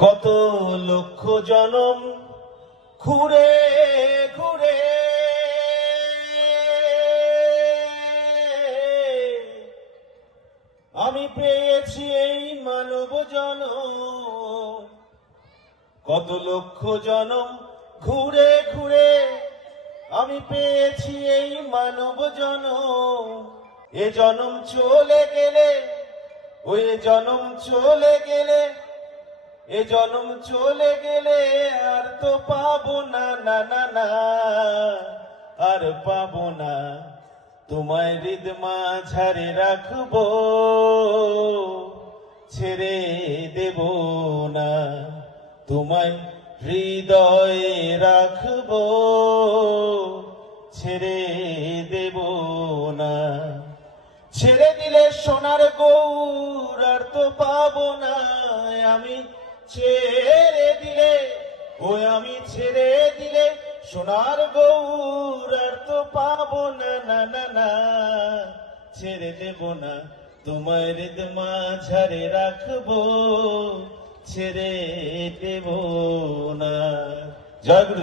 কত লক্ষ জনম ঘুরে ঘুরে আমি পেয়েছি এই মানব জনম। কত লক্ষ জনম ঘুরে ঘুরে আমি পেয়েছি এই মানব জনম। এ জনম চলে গেলে ওই জনম চলে গেলে এ জনম চলে গেলে আর তো পাবো না, না না না, আর পাবো না। তোমায় হৃদ মাঝারে রাখবো, ছেড়ে দেব না। তোমায় হৃদয়ে রাখবো, ছেড়ে দেব না। ছেড়ে দিলে সোনার গৌর আর তো পাবো না। আমি ছেড়ে দিলে আমি ছেড়ে দিলে সোনার গৌর আর তো পাবো না, না না না, ছেড়ে দেব না। তোমার হৃদ মাঝারে রাখবো, ছেড়ে দেব না। জয় গুরু।